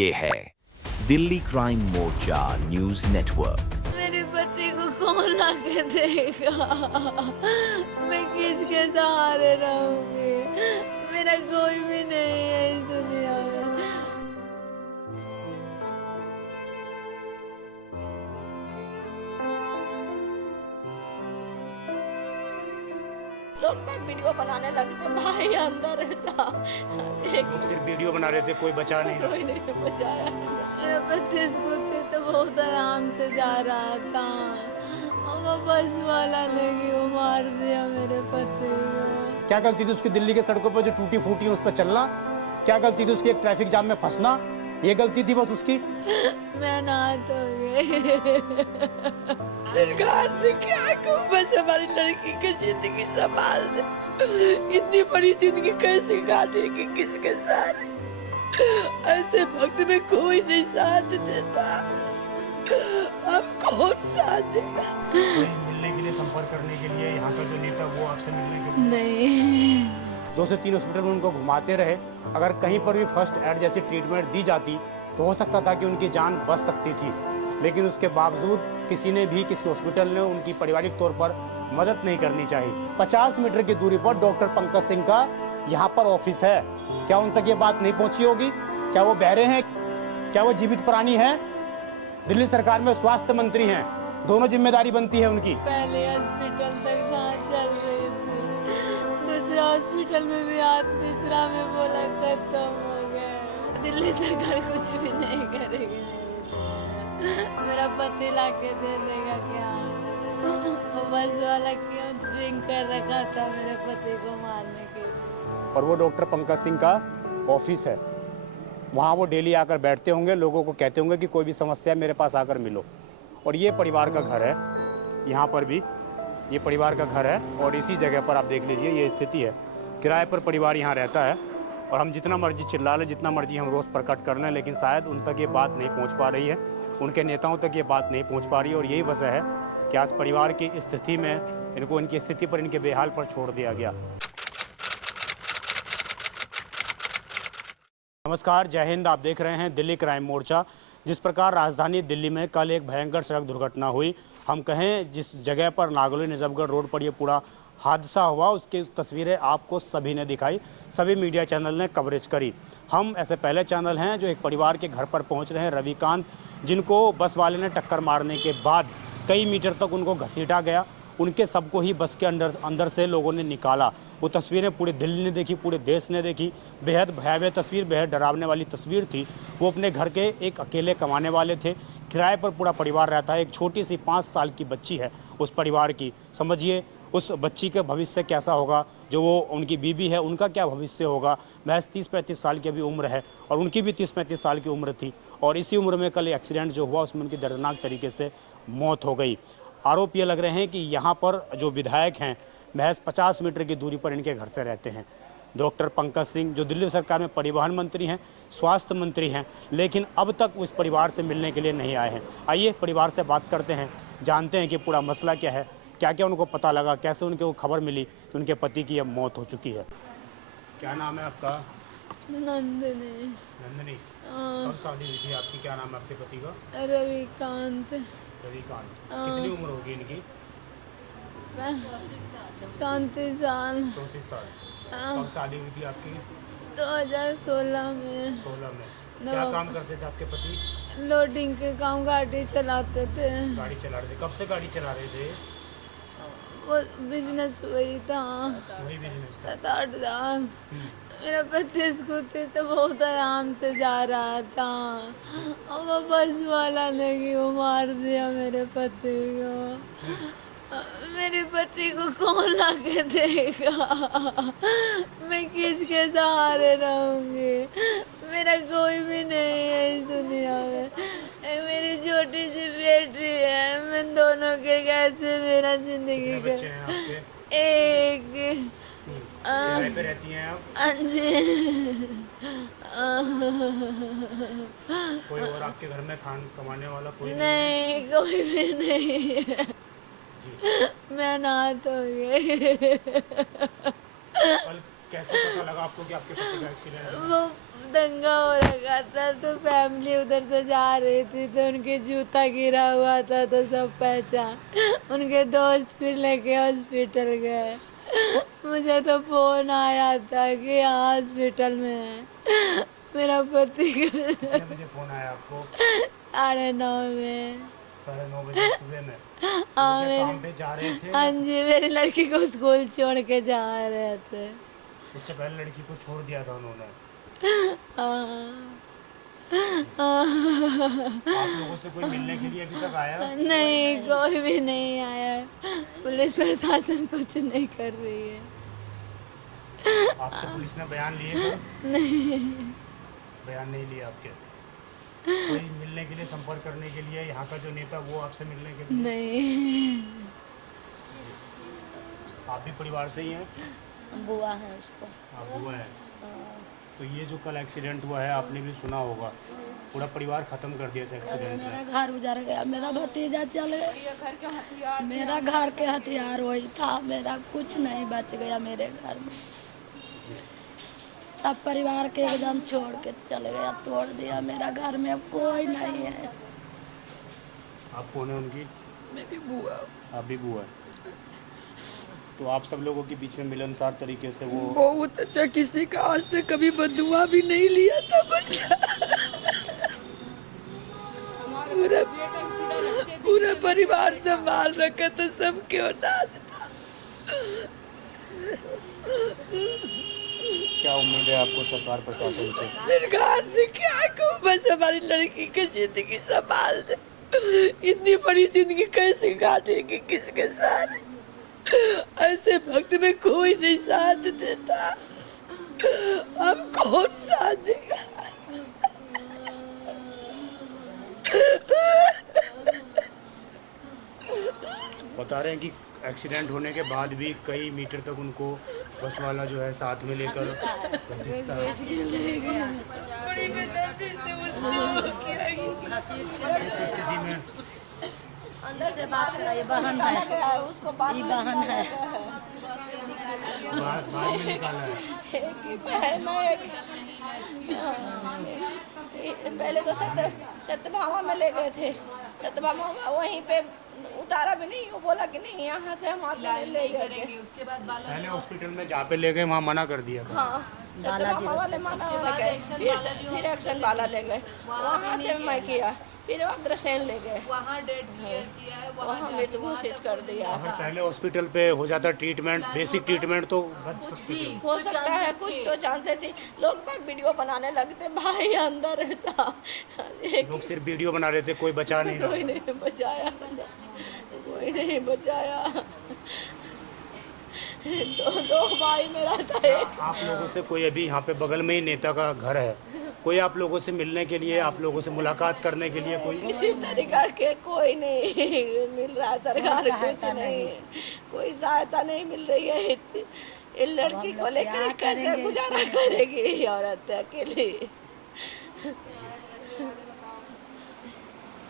ये है दिल्ली क्राइम मोर्चा news network. मेरे पति को कौन लाके देगा? मैं किसके सहारे रहूंगी? मेरा कोई भी नहीं है इस दुनिया में। लोग ना वीडियो बनाने लगते, भाई अंदर रहता, लोग सिर्फ वीडियो बना रहे थे, कोई बचा नहीं। कोई नहीं बचाया। मेरा पति स्कूल पे तो बहुत आराम से जा रहा था और वो बस वाला लेके वो मार दिया मेरे पति को। क्या गलती थी उसकी दिल्ली के सड़कों पर जो टूटी फूटी है उस पर चलना? क्या गलती थी उसकी एक ट्रैफिक जाम में फंसना? ये गलती थी बस उसकी। मैं नाथ हो गई। सरकार से क्या कहूँ, बस हमारी लड़की की जिंदगी संभाल दे। इतनी बड़ी जिंदगी कैसे काटेगी किसके साथ? ऐसे वक्त में कोई नहीं साथ देता, अब कौन साथ देगा? कोई मिलने के लिए, संपर्क करने के लिए यहाँ का जो नेता वो आपसे मिलने के लिए? नहीं, 2 से 3 हॉस्पिटल में उनको घुमाते रहे। अगर कहीं पर भी फर्स्ट एड जैसी ट्रीटमेंट दी जाती तो हो सकता था कि उनकी जान बच सकती थी, लेकिन उसके बावजूद किसी ने भी, किसी हॉस्पिटल ने उनकी पारिवारिक तौर पर मदद नहीं करनी चाहिए। 50 मीटर की दूरी पर डॉक्टर पंकज सिंह का यहाँ पर ऑफिस है। क्या उन तक ये बात नहीं पहुँची होगी? क्या वो बहरे हैं? क्या वो जीवित प्राणी हैं? दिल्ली सरकार में स्वास्थ्य मंत्री हैं, दोनों जिम्मेदारी बनती है उनकी। पहले हॉस्पिटल तक सांस चल रही थी, दूसरा हॉस्पिटल में भी तीसरा में बोला खत्म हो गया। दिल्ली सरकार कुछ भी नहीं करेगी मेरा पति लाके दे देगा क्या? वो बस वाला क्यों ड्रिंक कर रखा था मेरे पति को मारने के लिए। और वो डॉक्टर पंकज सिंह का ऑफिस है, वहाँ वो डेली आकर बैठते होंगे, लोगों को कहते होंगे कि कोई भी समस्या है मेरे पास आकर मिलो। और ये परिवार का घर है, यहाँ पर भी ये परिवार का घर है और इसी जगह पर आप देख लीजिए ये स्थिति है। किराए पर परिवार यहाँ रहता है और हम जितना मर्जी चिल्ला लें, जितना मर्जी हम रोज़ प्रकट कर लें, लेकिन शायद उन तक ये बात नहीं पहुँच पा रही है, उनके नेताओं तक ये बात नहीं पहुँच पा रही है। और यही वजह है कि आज परिवार की स्थिति में इनको, इनकी स्थिति पर, इनके बेहाल पर छोड़ दिया गया। नमस्कार, जय हिंद। आप देख रहे हैं दिल्ली क्राइम मोर्चा। जिस प्रकार राजधानी दिल्ली में कल एक भयंकर सड़क दुर्घटना हुई, हम कहें जिस जगह पर नागलोई निजामगढ़ रोड पर ये पूरा हादसा हुआ, उसकी तस्वीरें आपको सभी ने दिखाई, सभी मीडिया चैनल ने कवरेज करी। हम ऐसे पहले चैनल हैं जो एक परिवार के घर पर पहुंच रहे हैं, रविकांत, जिनको बस वाले ने टक्कर मारने के बाद कई मीटर तक उनको घसीटा गया। उनके सबको ही बस के अंदर से लोगों ने निकाला। वो तस्वीरें पूरी दिल्ली ने देखी, पूरे देश ने देखी। बेहद भयावह तस्वीर, बेहद डरावने वाली तस्वीर थी। वो अपने घर के एक अकेले कमाने वाले थे, किराए पर पूरा परिवार रहता है। एक छोटी सी 5 साल की बच्ची है उस परिवार की। समझिए उस बच्ची का भविष्य कैसा होगा, जो वो उनकी बीबी है उनका क्या भविष्य होगा। महज 30-35 साल की अभी उम्र है और उनकी भी 30-35 साल की उम्र थी। और इसी उम्र में कल एक्सीडेंट जो हुआ उसमें उनकी दर्दनाक तरीके से मौत हो गई। आरोप ये लग रहे हैं कि यहाँ पर जो विधायक हैं महज 50 मीटर की दूरी पर इनके घर से रहते हैं। डॉक्टर पंकज सिंह जो दिल्ली सरकार में परिवहन मंत्री हैं, स्वास्थ्य मंत्री हैं, लेकिन अब तक उस परिवार से मिलने के लिए नहीं आए हैं। आइए परिवार से बात करते हैं, जानते हैं कि पूरा मसला क्या है, क्या क्या उनको पता लगा, कैसे उनको खबर मिली कि उनके पति की अब मौत हो चुकी है। क्या नाम है आपका? नंदिनी। नंदिनी। कब शादी हुई थी आपकी? क्या नाम है आपके पति का? रविकांत। रविकांत। कितनी उम्र होगी इनकी? 34 साल। 34 साल। कब शादी हुई थी आपकी? 2016 में। 16 में। क्या काम करते थे आपके पति? लोडिंग के काम, गाड़ी चलाते थे। गाड़ी चला रहे थे। कब से गाड़ी चला रहे थे? वो बिजनेस वही था। वही बिजनेस था। 7-8 साल। मेरा पति स्कूटी से बहुत आराम से जा रहा था और वो बस वाला लेके वो मार दिया मेरे पति को। मेरे पति को कौन लाके देगा? मैं किसके सहारे रहूंगी? मेरा कोई भी नहीं है इस दुनिया में। मेरी छोटी सी बेटी है, मैं दोनों के कैसे मेरा जिंदगी कितने बच्चे हैं आपके? एक। किराए पे रहती हैं आप? हाँ जी। कोई और आपके घर में खान कमाने वाला कोई नहीं, कोई भी नहीं है। जी। मैं नाथ हो गई। कल कैसे पता लगा आपको कि आपके पति का एक्सीडेंट हुआ? वो दंगा हो रखा था तो फैमिली उधर से जा रही थी तो उनके जूता गिरा हुआ था तो सब पहचान उनके दोस्त फिर लेके हॉस्पिटल गए। मुझे तो फोन आया था कि यहाँ हॉस्पिटल में है। मेरा पति कितने बजे फोन आया आपको? 9:30 में। 9:30 बजे सुबह में? हाँ तो क्या काम मेरे पे जा रहे थे? हाँ जी मेरी लड़की को स्कूल छोड़ के जा रहे थे। उससे पहले लड़की को छोड़ दिया था उन्होंने? आप लोगों से कोई मिलने के लिए अभी तक आया? नहीं कोई भी नहीं आया। पुलिस प्रशासन कुछ नहीं कर रही है। आपसे पुलिस ने बयान लिए थे? नहीं बयान नहीं लिए आपके? कोई मिलने के लिए, संपर्क करने के लिए यहाँ का जो नेता वो आपसे मिलने के लिए? नहीं। आप भी परिवार से ही हैं? बुआ है उसको। आप हुआ है? तो ये जो कल एक्सीडेंट हुआ है आपने भी सुना होगा, पूरा परिवार खत्म कर दिया इस एक्सीडेंट मेरा ने। घर उजड़ गया, मेरा भतीजा चल गया, मेरा घर के हथियार वही था, मेरा कुछ नहीं बच गया मेरे घर में। सब परिवार के एकदम छोड़ के चले गया, तोड़ दिया। मेरा घर में अब कोई नहीं है। आप कौन है उनकी? मेरी बुआ। आप भी बुआ है? तो आप सब लोगों के बीच में मिलनसार तरीके से वो बहुत अच्छा, किसी का आज तक कभी बदुआ भी नहीं लिया था बच्चा। पूरा परिवार संभाल रखा था, सबके नाज था। क्या उम्मीद है आपको सरकार प्रशासन से? सरकार से क्या कहूँ, बस हमारी लड़की की जिंदगी संभाल दे। इतनी बड़ी जिंदगी कैसे काटेगी किसके साथ? ऐसे वक्त में कोई नहीं साथ देता, अब कौन साथ देगा? बता रहे हैं कि एक्सीडेंट होने के बाद भी कई मीटर तक उनको बस वाला जो है साथ में लेकर घसीटता है। बड़ी बेदर्दी से उसने वो किया कि इस स्थिति में अंदर से बात करा, ये बहन है, ये बहन है, बाद में निकाला है। एक ही बहन है, पहले तो सत्यभामा में ले गए थे, सत्यभामा वहीं पे उतारा भी नहीं, वो बोला कि नहीं यहाँ से हम आपको ले जाएंगे। उसके बाद पहले हॉस्पिटल में जहाँ पे ले गए वहाँ मना कर दिया था। हाँ सत्यभामा वाले मना ले गए, फिर एक्शन वाला ले गए, वहाँ से मैं किया, फिर अग्रसेन ले गए, वहाँ डेट क्लियर किया है, वहाँ मृत्यु घोषित कर दिया। अगर पहले हॉस्पिटल पे हो जाता ट्रीटमेंट, बेसिक ट्रीटमेंट तो बच सकती थी। हो सकता है, कुछ तो चांसेस थी। लोग बाग वीडियो बनाने लगते, भाई अंदर था, लोग सिर्फ वीडियो बना रहे थे, कोई बचा नहीं कोई रहा। नहीं बचाया, कोई नहीं बचाया। दो भाई मेरा था। आप लोगों से कोई अभी यहाँ पे बगल में ही नेता का घर है, कोई आप लोगों से मिलने के लिए, आप लोगों से मुलाकात करने के लिए कोई? किसी तरीका के कोई नहीं मिल रहा, सरकार कुछ नहीं, कोई सहायता नहीं मिल रही है। इस लड़की को लेकर कैसे गुजारा करेगी ये औरत अकेली?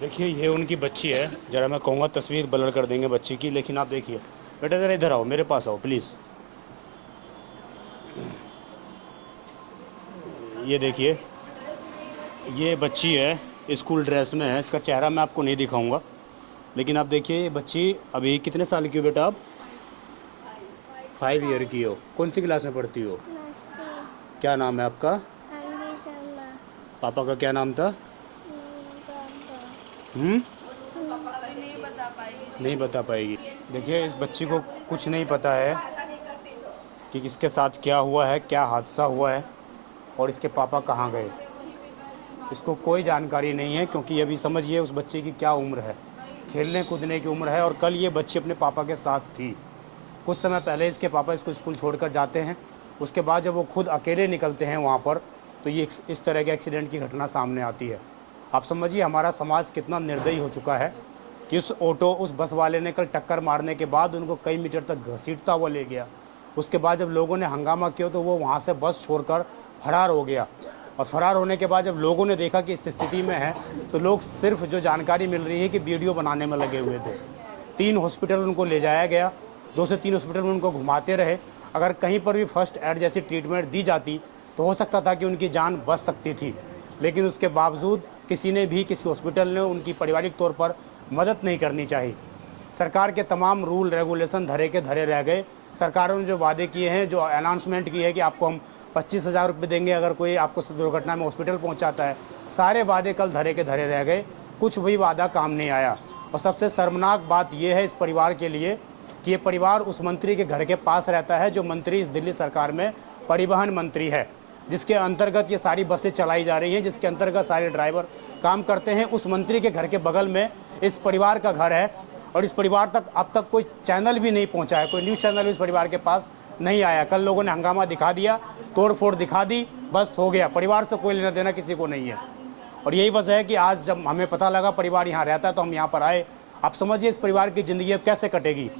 देखिए ये उनकी बच्ची है, ज़रा मैं कहूँगा तस्वीर ब्लर कर देंगे बच्ची की, लेकिन आप देखिए बेटा, ज़रा इधर आओ, मेरे पास आओ प्लीज़। ये देखिए, ये बच्ची है, स्कूल ड्रेस में है, इसका चेहरा मैं आपको नहीं दिखाऊंगा, लेकिन आप देखिए ये बच्ची अभी कितने साल की हो बेटा? आप 5 ईयर की हो। कौन सी क्लास में पढ़ती हो? क्या नाम है आपका? पापा का क्या नाम था? नहीं बता पाएगी। देखिए इस बच्ची को कुछ नहीं पता है कि किसके साथ क्या हुआ है, क्या हादसा हुआ है और इसके पापा कहाँ गए। इसको कोई जानकारी नहीं है, क्योंकि अभी समझिए उस बच्चे की क्या उम्र है, खेलने कूदने की उम्र है, और कल ये बच्ची अपने पापा के साथ थी। कुछ समय पहले इसके पापा इसको स्कूल छोड़कर जाते हैं, उसके बाद जब वो खुद अकेले निकलते हैं वहाँ पर, तो ये इस तरह के एक्सीडेंट की घटना सामने आती है। आप समझिए हमारा समाज कितना निर्दयी हो चुका है कि उस बस वाले ने कल टक्कर मारने के बाद उनको कई मीटर तक घसीटता हुआ ले गया। उसके बाद जब लोगों ने हंगामा किया तो वो वहाँ से बस छोड़कर फरार हो गया, और फरार होने के बाद जब लोगों ने देखा कि इस स्थिति में है, तो लोग सिर्फ जो जानकारी मिल रही है कि वीडियो बनाने में लगे हुए थे। 3 हॉस्पिटल उनको ले जाया गया, 2 से 3 हॉस्पिटल में उनको घुमाते रहे। अगर कहीं पर भी फर्स्ट एड जैसी ट्रीटमेंट दी जाती तो हो सकता था कि उनकी जान बच सकती थी, लेकिन उसके बावजूद किसी ने भी, किसी हॉस्पिटल ने उनकी पारिवारिक तौर पर मदद नहीं करनी चाहिए। सरकार के तमाम रूल रेगुलेशन धरे के धरे रह गए। सरकारों ने जो वादे किए हैं, जो अनाउंसमेंट की है कि आपको हम 25,000 रुपये देंगे अगर कोई आपको दुर्घटना में हॉस्पिटल पहुंचाता है, सारे वादे कल धरे के धरे रह गए, कुछ भी वादा काम नहीं आया। और सबसे शर्मनाक बात यह है इस परिवार के लिए कि ये परिवार उस मंत्री के घर के पास रहता है जो मंत्री इस दिल्ली सरकार में परिवहन मंत्री है, जिसके अंतर्गत ये सारी बसें चलाई जा रही हैं, जिसके अंतर्गत सारे ड्राइवर काम करते हैं। उस मंत्री के घर के बगल में इस परिवार का घर है और इस परिवार तक अब तक कोई चैनल भी नहीं पहुंचा है, कोई न्यूज़ चैनल इस परिवार के पास नहीं आया। कल लोगों ने हंगामा दिखा दिया, तोड़ फोड़ दिखा दी, बस हो गया। परिवार से कोई लेना देना किसी को नहीं है। और यही वजह है कि आज जब हमें पता लगा परिवार यहाँ रहता है तो हम यहाँ पर आए। आप समझिए इस परिवार की ज़िंदगी अब कैसे कटेगी,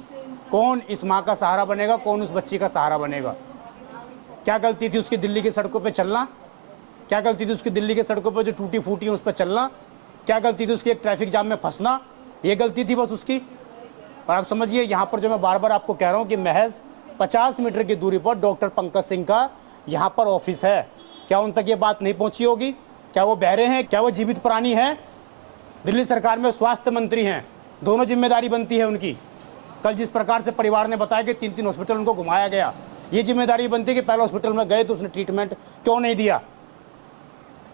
कौन इस माँ का सहारा बनेगा, कौन उस बच्ची का सहारा बनेगा। क्या गलती थी उसकी दिल्ली की सड़कों पे चलना, क्या गलती थी उसकी दिल्ली की सड़कों पे जो टूटी फूटी है उस पर चलना, क्या गलती थी उसकी एक ट्रैफिक जाम में फंसना, ये गलती थी बस उसकी। और आप समझिए यहाँ पर जो मैं बार बार आपको कह रहा हूँ कि महज 50 मीटर की दूरी पर डॉक्टर पंकज सिंह का यहाँ पर ऑफिस है। क्या उन तक ये बात नहीं पहुँची होगी? क्या वो बहरे हैं? क्या वो जीवित प्राणी हैं? दिल्ली सरकार में स्वास्थ्य मंत्री हैं, दोनों जिम्मेदारी बनती है उनकी। कल जिस प्रकार से परिवार ने बताया कि 3-3 हॉस्पिटल उनको घुमाया गया, ये जिम्मेदारी बनती है कि पहले हॉस्पिटल में गए तो उसने ट्रीटमेंट क्यों नहीं दिया,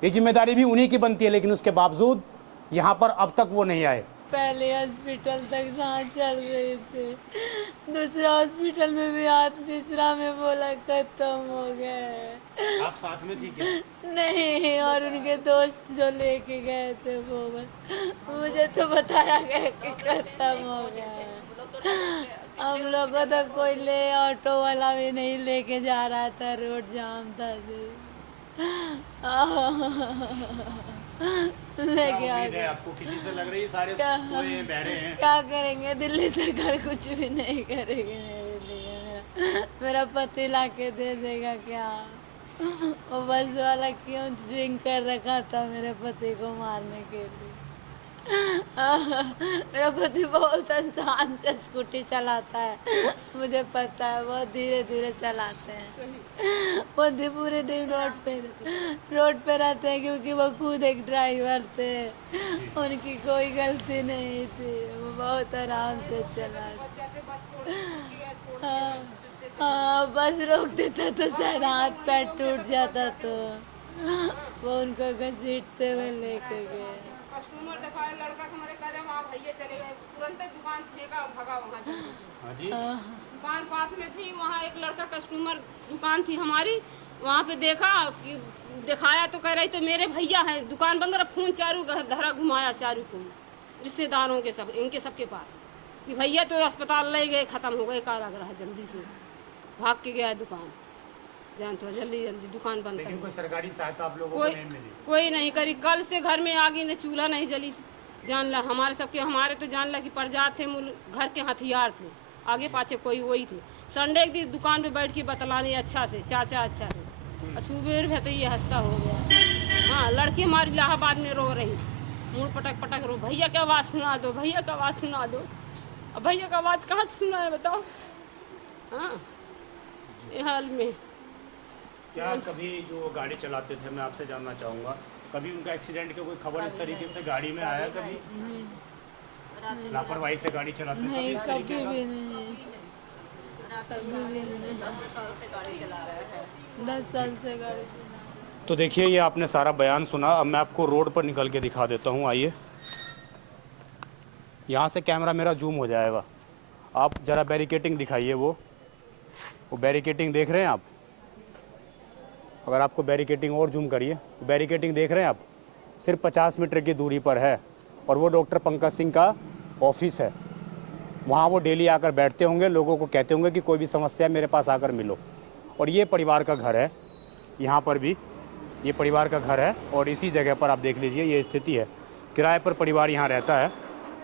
ये जिम्मेदारी भी उन्हीं की बनती है। लेकिन उसके बावजूद यहाँ पर अब तक वो नहीं आए। पहले हॉस्पिटल तक सांस चल रही थी, दूसरा हॉस्पिटल में भी आज, तीसरा में बोला खत्म हो गए। आप साथ में थी क्या? नहीं, और उनके दोस्त जो लेके गए थे वो बस, मुझे तो बताया गया कि खत्म हो गया। हम लोग को तो कोई ले ऑटो वाला भी नहीं लेके जा रहा था, रोड जाम था लेके आ गए। आपको किसी से लग रही है सारे सोए बहरे हैं? क्या करेंगे, दिल्ली सरकार कुछ भी नहीं करेगी मेरे लिए। मेरा पति ला के दे देगा क्या? वो बस वाला क्यों ड्रिंक कर रखा था मेरे पति को मारने के लिए। मेरा पति बहुत इंसान से स्कूटी चलाता है, मुझे पता है, बहुत धीरे धीरे चलाते हैं। वो पूरे दिन रोड पे रहते हैं क्योंकि वो खुद एक ड्राइवर थे, उनकी कोई गलती नहीं थी, वो बहुत आराम से चलाते। हाँ, बस रोक देता तो शायद हाथ पैर टूट जाता, तो वो उनको घसीटते हुए लेके गए। कस्टमर दिखाया लड़का हमारे कह रहे वहाँ भैया चले गए, तुरंत दुकान फेंका भगा वहाँ से। हाँ जी, दुकान पास में थी, वहाँ एक लड़का कस्टमर दुकान थी हमारी, वहाँ पे देखा कि दिखाया तो कह रही तो मेरे भैया हैं, दुकान बंद, फोन चारू धरा घुमाया, चारू को रिश्तेदारों के सब, इनके सबके पास कि भैया तो अस्पताल ले गए, ख़त्म हो गए, कारागृह, जल्दी से भाग के गया दुकान, जान तो जल्दी जल्दी दुकान बंद कर। कोई सरकारी सहायता आप लोगों को नहीं मिली? कोई नहीं करी। कल से घर में आगे ने चूल्हा नहीं जली, जान ला हमारे सबके, हमारे तो जान ला कि प्रजात थे, घर के हथियार थे, आगे पाछे कोई वही थे। संडे के दिन दुकान पे बैठ के बतलाने अच्छा से, चाचा अच्छा से, सुबह भी तो ये हंसता हो गया। हाँ, लड़की हमारी इलाहाबाद में रो रही, मुँह पटक पटक रो, भैया की आवाज़ सुना दो, भैया की आवाज़ सुना दो। अब भैया का आवाज़ कहाँ से सुना है बताओ? हाँ, ये हाल में। क्या कभी जो गाड़ी चलाते थे, मैं आपसे जानना चाहूँगा, कभी उनका एक्सीडेंट की कोई खबर इस तरीके से गाड़ी में आया? कभी लापरवाही से गाड़ी चलाते थे? नहीं, कभी भी नहीं, कभी भी नहीं। 10 साल से गाड़ी चला रहा है। 10 साल से गाड़ी। तो देखिए, ये आपने सारा बयान सुना। अब मैं आपको रोड पर निकल के दिखा देता हूँ, आइए। यहाँ से कैमरा मेरा जूम हो जाएगा, आप ज़रा बैरिकेटिंग दिखाइए। वो बैरिकेटिंग देख रहे हैं आप? अगर आपको बैरिकेटिंग और जूम करिए, बैरिकेटिंग देख रहे हैं आप? सिर्फ 50 मीटर की दूरी पर है और वो डॉक्टर पंकज सिंह का ऑफिस है। वहाँ वो डेली आकर बैठते होंगे, लोगों को कहते होंगे कि कोई भी समस्या मेरे पास आकर मिलो। और ये परिवार का घर है, यहाँ पर भी ये परिवार का घर है और इसी जगह पर आप देख लीजिए ये स्थिति है। किराए पर परिवार यहाँ रहता है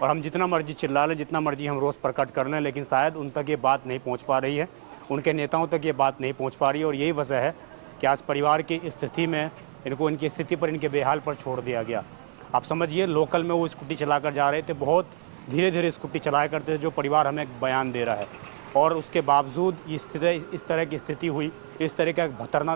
और हम जितना मर्जी चिल्ला लें, जितना मर्जी हम रोज़ प्रकट कर लें, लेकिन शायद उन तक ये बात नहीं पहुँच पा रही है, उनके नेताओं तक ये बात नहीं पहुँच पा रही है। और यही वजह है कि आज परिवार की स्थिति में इनको, इनकी स्थिति पर, इनके बेहाल पर छोड़ दिया गया। आप समझिए, लोकल में वो स्कूटी चलाकर जा रहे थे, बहुत धीरे धीरे स्कूटी चलाया करते थे, जो परिवार हमें बयान दे रहा है। और उसके बावजूद ये स्थिति, इस तरह की स्थिति हुई, इस तरह का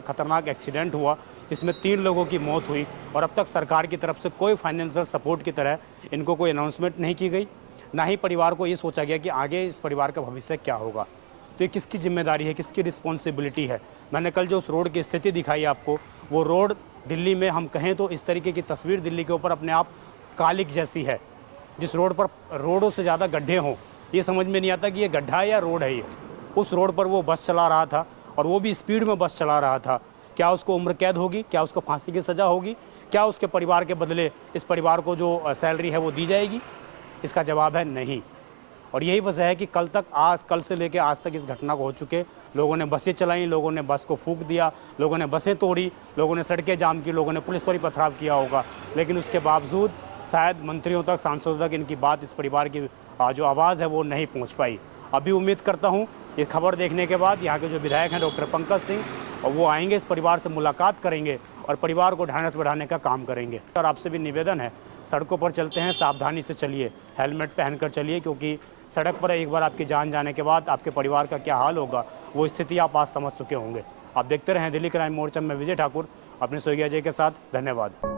खतरनाक एक्सीडेंट हुआ जिसमें 3 लोगों की मौत हुई और अब तक सरकार की तरफ से कोई फाइनेंशियल सपोर्ट की तरह इनको कोई अनाउंसमेंट नहीं की गई, ना ही परिवार को ये सोचा गया कि आगे इस परिवार का भविष्य क्या होगा। तो ये किसकी जिम्मेदारी है, किसकी रिस्पॉन्सिबिलिटी है। मैंने कल जो उस रोड की स्थिति दिखाई आपको, वो रोड दिल्ली में हम कहें तो इस तरीके की तस्वीर दिल्ली के ऊपर अपने आप कालिक जैसी है। जिस रोड पर रोडों से ज़्यादा गड्ढे हों, ये समझ में नहीं आता कि ये गड्ढा है या रोड है। ये उस रोड पर वो बस चला रहा था और वो भी स्पीड में बस चला रहा था। क्या उसको उम्र कैद होगी, क्या उसको फांसी की सज़ा होगी, क्या उसके परिवार के बदले इस परिवार को जो सैलरी है वो दी जाएगी? इसका जवाब है नहीं। और यही वजह है कि कल से लेकर आज तक इस घटना को हो चुके, लोगों ने बसें चलाई, लोगों ने बस को फूंक दिया, लोगों ने बसें तोड़ी, लोगों ने सड़कें जाम की, लोगों ने पुलिस पर ही पथराव किया होगा, लेकिन उसके बावजूद शायद मंत्रियों तक, सांसदों तक इनकी बात, इस परिवार की जो आवाज़ है वो नहीं पहुंच पाई। अभी उम्मीद करता हूं ये खबर देखने के बाद यहाँ के जो विधायक हैं डॉक्टर पंकज सिंह, और वो आएंगे, इस परिवार से मुलाकात करेंगे और परिवार को ढांढस बढ़ाने का काम करेंगे। और आपसे भी निवेदन है, सड़कों पर चलते हैं सावधानी से चलिए, हेलमेट पहनकर चलिए, क्योंकि सड़क पर एक बार आपकी जान जाने के बाद आपके परिवार का क्या हाल होगा वो स्थिति आप आज समझ चुके होंगे। आप देखते रहें दिल्ली क्राइम मोर्चा में विजय ठाकुर अपने सोइया जय के साथ। धन्यवाद।